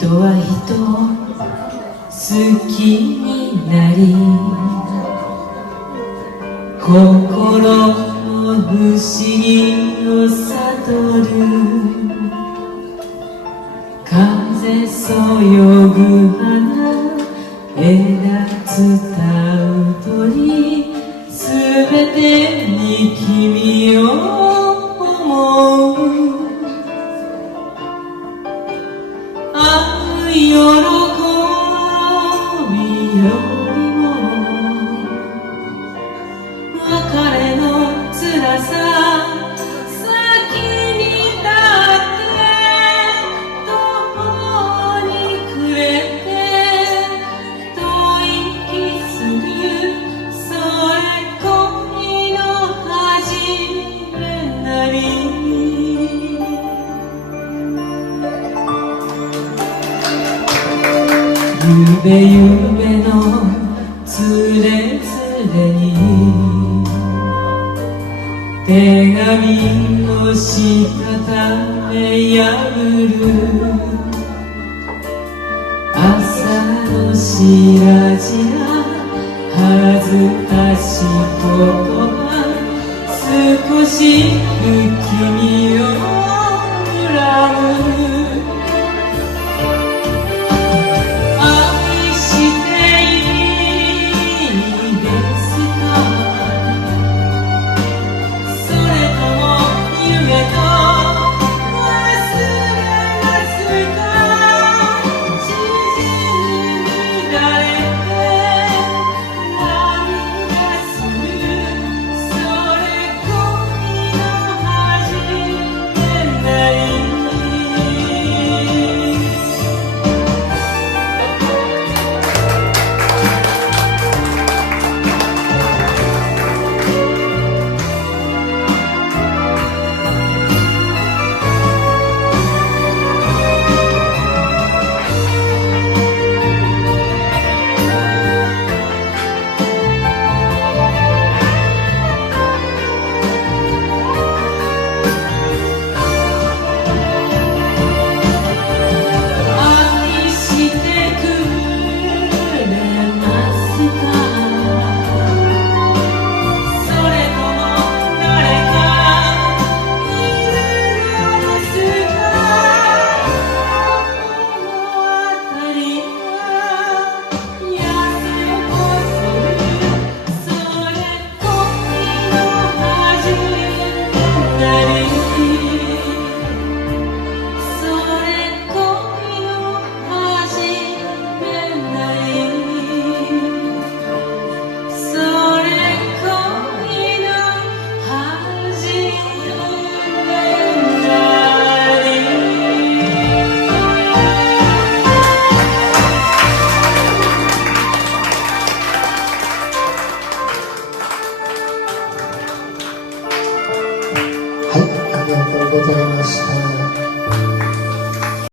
人は人を好きになり、心の不思議を悟る。風そよぐ花、枝伝う鳥、すべてに君を思う。会う喜びよりも別れの辛さ、先に立って共に暮れてと息する。それ恋の始めなり。ゆべゆべのつれづれに手紙をしたため破る。朝のしらじら恥ずかしい言葉、少し不気味よ